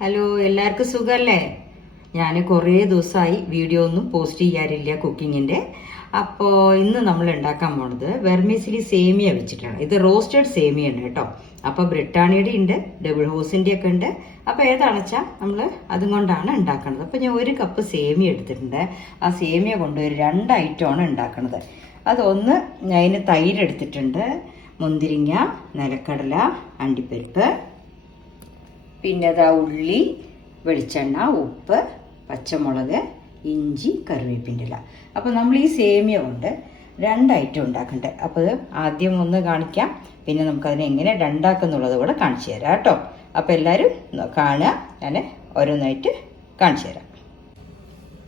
Hello എല്ലാവർക്കും സുഖമല്ലേ ഞാൻ കുറേ ദിവസമായി വീഡിയോ ഒന്നും പോസ്റ്റ് ചെയ്യാറില്ല കുക്കിങ്ങിന്റെ അപ്പോൾ ഇന്ന് നമ്മൾ ഉണ്ടാക്കാൻ പോണത് വെർമീസിലി സേമിയ വെച്ചിട്ടാണ്. ഇത് റോസ്റ്റഡ് സേമിയ ഉണ്ട് കേട്ടോ. അപ്പോൾ ബ്രിട്ടാണിയുടെ ഉണ്ട് ഡബിൾ ഹോസിന്റെ ഒക്കെ ഉണ്ട്. അപ്പോൾ ഏതാണെച്ചാൽ നമ്മൾ അതും കൊണ്ടാണ് ഉണ്ടാക്കുന്നത് അപ്പോൾ ഞാൻ ഒരു കപ്പ് സേമിയ എടുത്തിട്ടുണ്ട്. ആ സേമിയ കൊണ്ട് ഒരു രണ്ട് ഐറ്റമാണ് ഉണ്ടാക്കുന്നത് അതൊന്ന് അതിന് തൈര് എടുത്തിട്ടുണ്ട്. മുന്തിരിങ്ങ നിലക്കടല അണ്ടിപ്പരിപ്പ്. പിന്നെ അതാ ഉള്ളി വെളിച്ചെണ്ണ ഉപ്പ് പച്ചമുളക് ഇഞ്ചി കറിവേപ്പിന്റെ ഇല. അപ്പോൾ നമ്മൾ ഈ സേമിയ കൊണ്ട് രണ്ട് ഐറ്റം ഉണ്ടാക്കണ്ടേ? അപ്പോൾ അത് ആദ്യം ഒന്ന് കാണിക്കാം. പിന്നെ നമുക്കതിനെ എങ്ങനെ രണ്ടാക്കുന്നുള്ളത് കൂടെ കാണിച്ചു തരാം കേട്ടോ. അപ്പോൾ എല്ലാവരും കാണുക. ഞാൻ ഓരോന്നായിട്ട് കാണിച്ചു തരാം.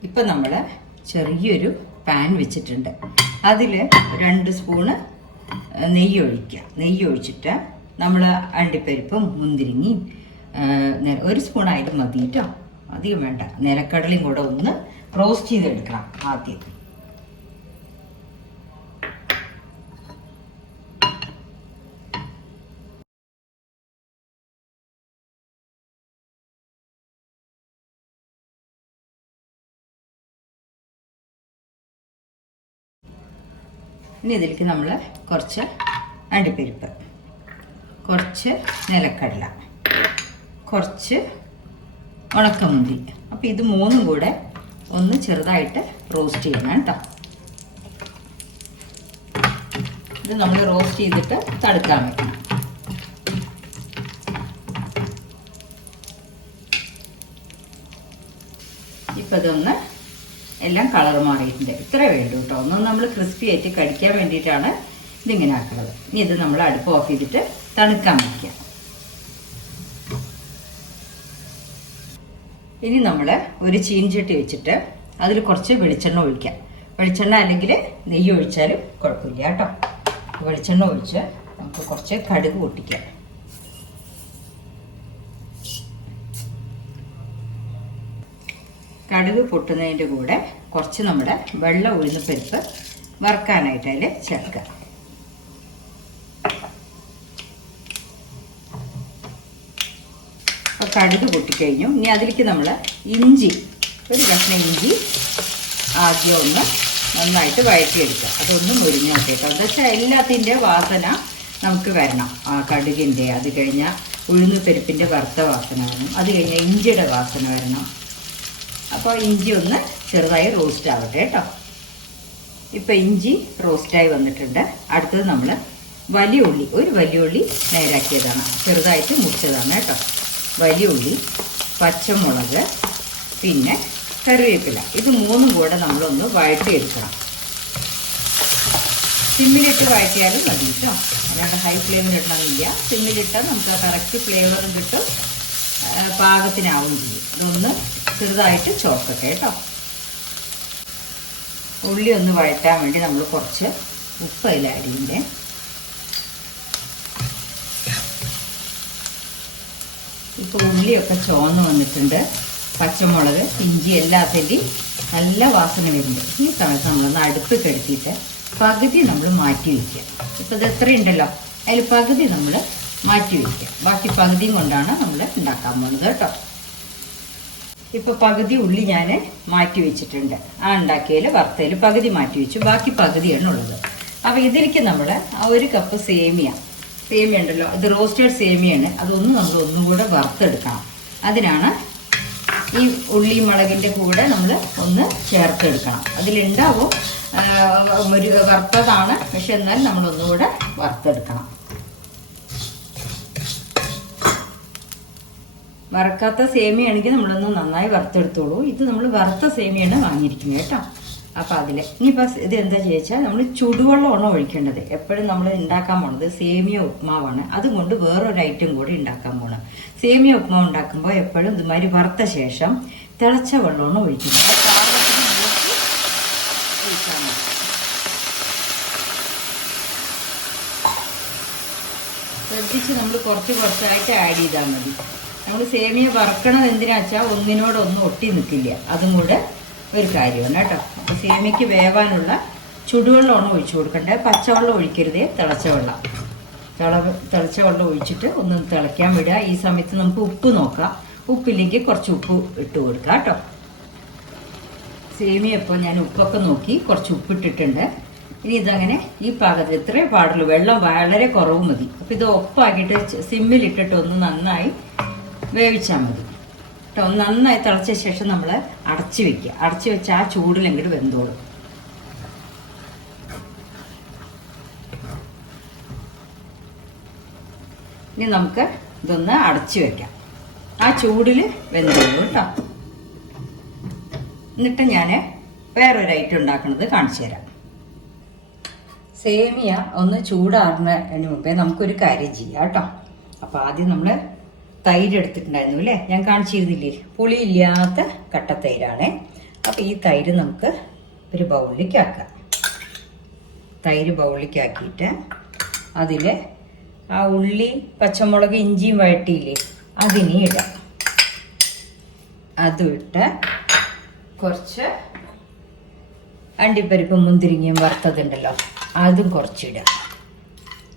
ഇപ്പം നമ്മൾ ചെറിയൊരു പാൻ വെച്ചിട്ടുണ്ട്. അതിൽ രണ്ട് സ്പൂണ് നെയ്യ് ഒഴിക്കുക നെയ്യ് ഒഴിച്ചിട്ട് നമ്മൾ അണ്ടിപ്പരിപ്പും മുന്തിരിങ്ങയും ഒരു സ്പൂൺ ആയിട്ട് മതി കേട്ടോ അധികം വേണ്ട. നിലക്കടലയും കൂടെ ഒന്ന് റോസ്റ്റ് ചെയ്തെടുക്കണം ആദ്യം. ഇനി ഇതിലേക്ക് നമ്മൾ കുറച്ച് അണ്ടിപ്പരിപ്പ് കുറച്ച് നിലക്കടല. കുറച്ച് ഉണക്കമുന്തി. അപ്പോൾ ഇത് മൂന്നും കൂടെ ഒന്ന് ചെറുതായിട്ട് റോസ്റ്റ് ചെയ്യണം കേട്ടോ. ഇത് നമ്മൾ റോസ്റ്റ് ചെയ്തിട്ട് തടുക്കാൻ വെക്കണം. ഇപ്പം ഇതൊന്ന് എല്ലാം കളർ മാറിയിട്ടുണ്ട്. ഇത്ര വേണ്ടു കേട്ടോ. ഒന്നും നമ്മൾ ക്രിസ്പി ആയിട്ട് കടിക്കാൻ വേണ്ടിയിട്ടാണ് ഇതിങ്ങനെ ആക്കുന്നത്. ഇനി ഇത് നമ്മൾ അടുപ്പ് ഓഫ് ചെയ്തിട്ട് തണുക്കാൻ വയ്ക്കാം ഇനി നമ്മൾ ഒരു ചീൻചട്ടി വെച്ചിട്ട് അതിൽ കുറച്ച് വെളിച്ചെണ്ണ ഒഴിക്കാം. വെളിച്ചെണ്ണ അല്ലെങ്കിൽ നെയ്യ് ഒഴിച്ചാലും കുഴപ്പമില്ല കേട്ടോ. വെളിച്ചെണ്ണ ഒഴിച്ച് നമുക്ക് കുറച്ച് കടുക് പൊട്ടിക്കാം. കടുക് പൊട്ടുന്നതിന്റെ കൂടെ കുറച്ച് നമ്മുടെ വെള്ള ഉഴുന്ന് പരിപ്പ് വറുക്കാനായിട്ട് അതിൽ ചേർക്കുക അപ്പോൾ കടുക് പൊട്ടിക്കഴിഞ്ഞു. ഇനി അതിലേക്ക് നമ്മൾ ഇഞ്ചി ഒരു കഷ്ണം ഇഞ്ചി ആദ്യം ഒന്ന് നന്നായിട്ട് വഴറ്റിയെടുക്കുക. അതൊന്ന് മുരിഞ്ഞു നോക്കിയിട്ട് എന്താ വെച്ചാൽ എല്ലാത്തിന്റെ വാസന നമുക്ക് വരണം. ആ കടുകിന്റെ അത് കഴിഞ്ഞാൽ ഉഴുന്ന് പരിപ്പിന്റെ വറുത്ത വാസന വരണം. അത് കഴിഞ്ഞാൽ ഇഞ്ചിയുടെ വാസന വരണം. അപ്പോൾ ഇഞ്ചി ഒന്ന് ചെറുതായി റോസ്റ്റ് ആവട്ടെ കേട്ടോ. ഇപ്പം ഇഞ്ചി റോസ്റ്റായി വന്നിട്ടുണ്ട്. അടുത്തത് നമ്മൾ വലിയ ഉള്ളി ഒരു വലിയ ഉള്ളി നേരാക്കിയതാണ്. ചെറുതായിട്ട് മുറിച്ചതാണ് കേട്ടോ. വലിയ ഉള്ളി പച്ചമുളക് പിന്നെ കറിവേപ്പില. ഇത് മൂന്നും കൂടെ നമ്മളൊന്ന് വഴറ്റിയെടുക്കണം. സിമ്മിലിട്ട് വഴറ്റിയാലും മതി കേട്ടോ. അല്ലാണ്ട് ഹൈ ഫ്ലെയിമിൽ ഇടണമെന്നില്ല. സിമ്മിലിട്ടാൽ നമുക്ക് കറക്റ്റ് ഫ്ലേവറും കിട്ടും. പാകത്തിനാവും ചെയ്യും ഇതൊന്ന് ചെറുതായിട്ട് ചോക്കട്ടെ കേട്ടോ. ഉള്ളി ഒന്ന് വഴറ്റാൻ വേണ്ടി നമ്മൾ കുറച്ച് ഉപ്പ് അതിൽ ഇപ്പോൾ ഉള്ളിയൊക്കെ ചുവന്ന് വന്നിട്ടുണ്ട്. പച്ചമുളക് ഇഞ്ചി എല്ലാത്തിന്റെയും നല്ല വാസന വരുന്നുണ്ട്. ഈ സമയത്ത് നമ്മളൊന്ന് അടുപ്പ് കെടുത്തിയിട്ട് പകുതി നമ്മൾ മാറ്റി വയ്ക്കുക ഇപ്പോൾ ഇത് എത്ര ഉണ്ടല്ലോ അതിൽ പകുതി നമ്മൾ മാറ്റി വയ്ക്കുക ബാക്കി പകുതിയും കൊണ്ടാണ് നമ്മൾ ഉണ്ടാക്കാൻ പോകുന്നത് കേട്ടോ. ഇപ്പം പകുതി ഉള്ളി ഞാൻ മാറ്റി വെച്ചിട്ടുണ്ട്. ആ ഉണ്ടാക്കിയതിൽ വറുത്തതിൽ പകുതി മാറ്റി വെച്ചു. ബാക്കി പകുതിയാണ് ഉള്ളത്. അപ്പോൾ ഇതിലേക്ക് നമ്മൾ ആ ഒരു കപ്പ് സേമിയ സേമിയ ഉണ്ടല്ലോ അത് റോസ്റ്റഡ് സേമിയാണ്. അതൊന്ന് നമ്മൾ ഒന്നുകൂടെ വറുത്തെടുക്കണം. അതിനാണ് ഈ ഉള്ളി മുളകിന്റെ കൂടെ നമ്മൾ ഒന്ന് ചേർത്തെടുക്കണം. അതിലുണ്ടാവും ഒരു വറുത്തതാണ്. പക്ഷെ എന്നാൽ നമ്മൾ ഒന്നുകൂടെ വറുത്തെടുക്കണം. വറക്കാത്ത സേമിയാണെങ്കിൽ നമ്മളൊന്ന് നന്നായി വറുത്തെടുത്തോളൂ. ഇത് നമ്മൾ വറുത്ത സേമിയാണ് വാങ്ങിയിരിക്കുന്നത് കേട്ടോ. അപ്പം അതിൽ ഇനിയിപ്പോൾ ഇത് എന്താ ചോദിച്ചാൽ നമ്മൾ ചുടുവെള്ളമാണ് ഒഴിക്കേണ്ടത്? എപ്പോഴും നമ്മൾ ഉണ്ടാക്കാൻ പോണത് സേമിയ ഉപ്മാവാണ്. അതുകൊണ്ട് വേറൊരു ഐറ്റം കൂടി ഉണ്ടാക്കാൻ പോണം. സേമിയ ഉപ്മാവ് ഉണ്ടാക്കുമ്പോൾ എപ്പോഴും ഇതുമാതിരി വറുത്ത ശേഷം തിളച്ച വെള്ളമാണ് ഒഴിക്കുന്നത്. മതി ശ്രദ്ധിച്ച് നമ്മൾ കുറച്ച് കുറച്ചായിട്ട് ആഡ് ചെയ്താൽ മതി. നമ്മൾ സേമിയ വറക്കണത് എന്തിനാ വെച്ചാൽ ഒന്നിനോടൊന്നും ഒട്ടി നിൽക്കില്ല അതും കൂടെ ഒരു കാര്യമാണ് കേട്ടോ. അപ്പോൾ സേമിക്ക് വേവാനുള്ള ചുടുവെള്ളമാണ് ഒഴിച്ചു കൊടുക്കേണ്ടത് പച്ചവെള്ളം ഒഴിക്കരുത് തിളച്ച വെള്ളം. തിള തിളച്ച വെള്ളം ഒഴിച്ചിട്ട് ഒന്ന് തിളയ്ക്കാൻ വിടുക. ഈ സമയത്ത് നമുക്ക് ഉപ്പ് നോക്കാം. ഉപ്പിലേക്ക് കുറച്ച് ഉപ്പ് ഇട്ട് കൊടുക്കാം കേട്ടോ. സേമിയ ഇപ്പോൾ ഞാൻ ഉപ്പൊക്കെ നോക്കി കുറച്ച് ഉപ്പിട്ടിട്ടുണ്ട്. ഇനി ഇതങ്ങനെ ഈ പാകത്തിൽ ഇത്രേ പാടുള്ളൂ. വെള്ളം വളരെ കുറവ് മതി. അപ്പം ഇത് ഒപ്പാക്കിയിട്ട് സിമ്മിലിട്ടിട്ട് ഒന്ന് നന്നായി വേവിച്ചാൽ മതി. കേട്ടോ? നന്നായി തിളച്ച ശേഷം നമ്മൾ അടച്ചു വെക്കുക. അടച്ചു വെച്ച് ആ ചൂടിലെങ്കിലും വെന്തോളും. ഇനി നമുക്ക് ഇതൊന്ന് അടച്ചു വെക്കാം. ആ ചൂടിൽ വെന്തോളൂ കേട്ടോ. എന്നിട്ട് ഞാൻ വേറൊരു ഐറ്റം ഉണ്ടാക്കുന്നത് കാണിച്ചു തരാം. സേമിയ ഒന്ന് ചൂടാറുന്നതിന് മുമ്പേ നമുക്കൊരു കാര്യം ചെയ്യാം കേട്ടോ. അപ്പോൾ ആദ്യം നമ്മൾ തൈര് എടുത്തിട്ടുണ്ടായിരുന്നു അല്ലേ? ഞാൻ കാണിച്ചിരുന്നില്ലേ? പുളിയില്ലാത്ത കട്ട തൈരാണേ. അപ്പോൾ ഈ തൈര് നമുക്ക് ഒരു ബൗളിലേക്ക് ആക്കാം. തൈര് ബൗളിലേക്ക് ആക്കിയിട്ട് അതിൽ ആ ഉള്ളി പച്ചമുളക് ഇഞ്ചിയും വഴട്ടിയില്ലേ അതിനെ ഇടാം. അതും ഇട്ട് കുറച്ച് അണ്ടിപ്പരിപ്പും മുന്തിരിങ്ങയും വറുത്തതുണ്ടല്ലോ അതും കുറച്ചിടുക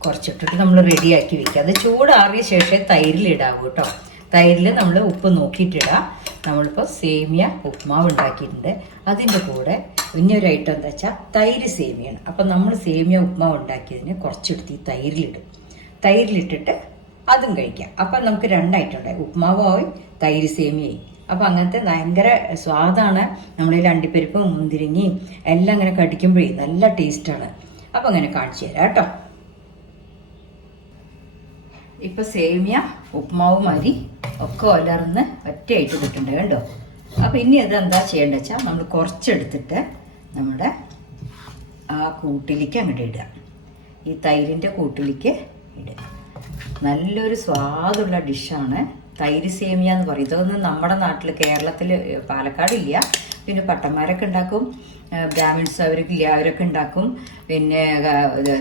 കുറച്ചിട്ടിട്ട് നമ്മൾ റെഡിയാക്കി വെക്കുക. അത് ചൂടാറിയ ശേഷമേ തൈരിലിടാവൂ കേട്ടോ. തൈരിൽ നമ്മൾ ഉപ്പ് നോക്കിയിട്ടിടാം. നമ്മളിപ്പോൾ സേമിയ ഉപ്മാവ് ഉണ്ടാക്കിയിട്ടുണ്ട്. അതിന്റെ കൂടെ ഇനിയൊരു ഐറ്റം എന്താ വെച്ചാൽ തൈര് സേമിയാണ്. അപ്പം നമ്മൾ സേമിയ ഉപ്മാവ് ഉണ്ടാക്കിയതിന് കുറച്ചെടുത്ത് ഈ തൈരിലിടും തൈരിലിട്ടിട്ട് അതും കഴിക്കാം. അപ്പം നമുക്ക് രണ്ടായിട്ടും ഉണ്ടായി. ഉപ്മാവായി തൈര് സേമിയായി അപ്പം അങ്ങനത്തെ ഭയങ്കര സ്വാദാണ് നമ്മൾ ഈ രണ്ടിപ്പരിപ്പും മുന്തിരിങ്ങയും എല്ലാം അങ്ങനെ കടിക്കുമ്പോഴേ നല്ല ടേസ്റ്റാണ്. അപ്പം അങ്ങനെ കാണിച്ചു തരാം കേട്ടോ. ഇപ്പൊ സേമിയ ഉപ്മാവ് മരി ഒക്കെ ഒലർന്ന് ഒറ്റയായിട്ട് കിട്ടണ്ടേ കണ്ടോ? അപ്പൊ ഇനി അത് എന്താ ചെയ്യേണ്ടത് വെച്ചാൽ നമ്മൾ കുറച്ചെടുത്തിട്ട് നമ്മുടെ ആ കൂട്ടിലേക്ക് അങ്ങോട്ട് ഇടുക. ഈ തൈരിന്റെ കൂട്ടിലേക്ക് ഇടുക. നല്ലൊരു സ്വാദുള്ള ഡിഷാണ് തൈര് സേമിയ എന്ന് പറയും. ഇതൊന്നും നമ്മുടെ നാട്ടിൽ കേരളത്തിൽ പാലക്കാടില്ല. പിന്നെ പട്ടന്മാരൊക്കെ ഉണ്ടാക്കും. ബ്രാഹ്മിൻസ് അവർക്കില്ല അവരൊക്കെ ഉണ്ടാക്കും. പിന്നെ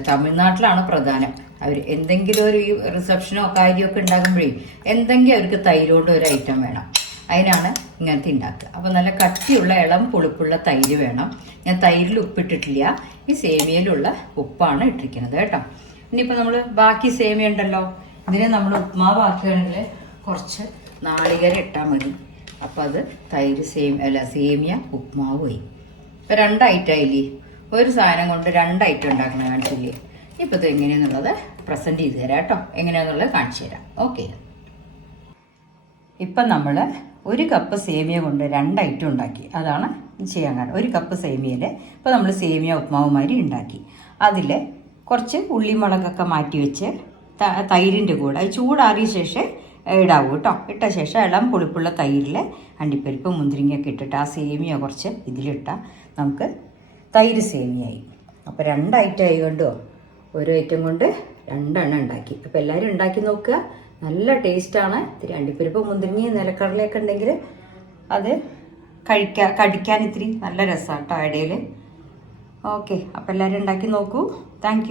തമിഴ്നാട്ടിലാണ് പ്രധാനം. അവർ എന്തെങ്കിലും ഒരു റിസപ്ഷനോ കാര്യമൊക്കെ ഉണ്ടാകുമ്പോഴേ എന്തെങ്കിലും അവർക്ക് തൈരോണ്ട് ഒരു ഐറ്റം വേണം. അതിനാണ് ഇങ്ങനത്തെ ഉണ്ടാക്കുക അപ്പോൾ നല്ല കട്ടിയുള്ള ഇളം പുളിപ്പുള്ള തൈര് വേണം. ഞാൻ തൈരിൽ ഉപ്പിട്ടിട്ടില്ല. ഈ സേമിയയിലുള്ള ഉപ്പാണ് ഇട്ടിരിക്കുന്നത് കേട്ടോ. ഇനിയിപ്പോൾ നമ്മൾ ബാക്കി സേമിയ ഉണ്ടല്ലോ. ഇതിനെ നമ്മൾ ഉപ്മാവാക്കുകയാണെങ്കിൽ കുറച്ച് നാളികേരം ഇട്ടാൽ മതി. അപ്പോൾ അത് തൈര് സേമ അല്ല സേമിയ ഉപ്മാവ് പോയി ഇപ്പം രണ്ട് ഐറ്റം ആയില്ലേ? ഒരു സാധനം കൊണ്ട് രണ്ടായിട്ട് ഉണ്ടാക്കണ കാണിച്ചില്ലേ? ഇപ്പോൾ ഇത് എങ്ങനെയാണെന്നുള്ളത് പ്രസന്റ് ചെയ്ത് തരാം കേട്ടോ. എങ്ങനെയാണെന്നുള്ളത് കാണിച്ചു തരാം. ഓക്കെ ഇപ്പം നമ്മൾ ഒരു കപ്പ് സേമിയ കൊണ്ട് രണ്ട് ഐറ്റം ഉണ്ടാക്കി. അതാണ് ചെയ്യാൻ കാരണം. ഒരു കപ്പ് സേമിയയിൽ ഇപ്പോൾ നമ്മൾ സേമിയ ഉപ്മാവുമാരി ഉണ്ടാക്കി. അതിൽ കുറച്ച് ഉള്ളിമുളകൊക്കെ മാറ്റി വെച്ച് തൈരിന്റെ കൂടെ ചൂടാറിയ ശേഷം ഇടാവൂ കേട്ടോ ഇട്ട ശേഷം ഇളം പുളിപ്പുള്ള തൈരിൽ അണ്ടിപ്പരിപ്പ് മുന്തിരിങ്ങയൊക്കെ ഇട്ടിട്ട് ആ സേമിയ കുറച്ച് ഇതിലിട്ട നമുക്ക് തൈര് സേമിയായി. അപ്പോൾ രണ്ട് ഐറ്റം ആയി ഓരോ ഐറ്റം കൊണ്ട് രണ്ടെണ്ണം ഉണ്ടാക്കി. അപ്പോൾ എല്ലാവരും ഉണ്ടാക്കി നോക്കുക. നല്ല ടേസ്റ്റാണ് ഇത്തിരി അണ്ടിപ്പരിപ്പ് മുന്തിരിങ്ങി നിലക്കടലയൊക്കെ ഉണ്ടെങ്കിൽ അത് കഴിക്കാൻ കടിക്കാൻ ഇത്തിരി നല്ല രസമാണ് കേട്ടോ ഇടയിൽ ഓക്കെ അപ്പോൾ എല്ലാവരും ഉണ്ടാക്കി നോക്കൂ. താങ്ക്